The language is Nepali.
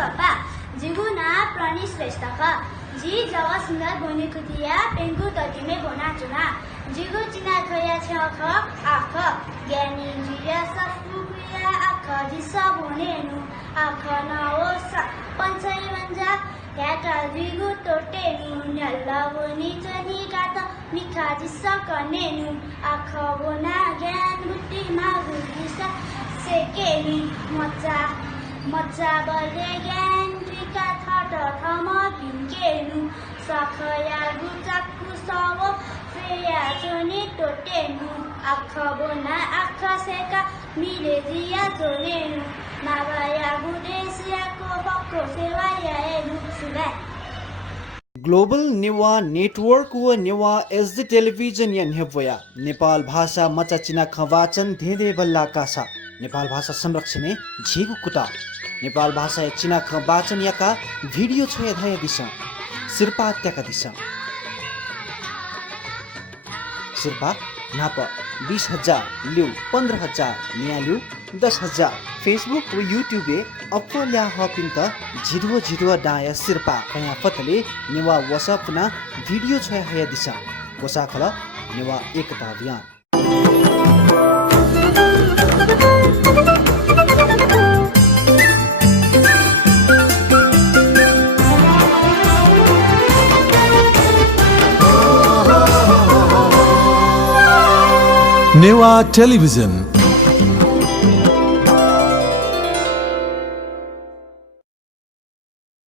लपा जिगुना प्राणी श्रेष्ठ ख जी जब सुन्दर बनेको दिया पेङ्गु ततिमे बोना चुना जिगु चिना खया छ ख आख ज्ञानी जिया सफु कुया आख दिसा बोनेनु आख नओ स पञ्चै वञ्जा याटा जिगु तोटेनु नल्ला बोनी चनी गात मिठा दिसा कनेनु आख बोना ज्ञान बुद्धि मागु दिसा सेकेनु मजा बले ज्ञान दुईका थट थम भिन्केनु सखया गुचाकु सव फेया चोनी टोटेनु आख बोना आख सेका मिले जिया जोनेनु नाबाया गुडेसियाको बक्को सेवाया लुक्सुला ग्लोबल नेवा नेटवर्क व नेवा एसडी टेलिभिजन या नेवया नेपाल भाषा मचा चिना खवाचन धेधे बल्ला कासा नेपाल भाषा संरक्षण झिगु कुटा नेपाल भाषा चिना खवाचन याका भिडियो छोया धय दिशा सिर्पा त्याका दिशा सिर्पा नाप 20,000 लिउ 15,000 निया लिउ 10,000 फेसबुक व युट्युब अपल्या हपिन त झिडुवा डाया सिर्पा कया फतले नेवा वसपना भिडियो छोया हया दिशा कोसाखल नेवा एकता अभियान नेवा टेलिभिजन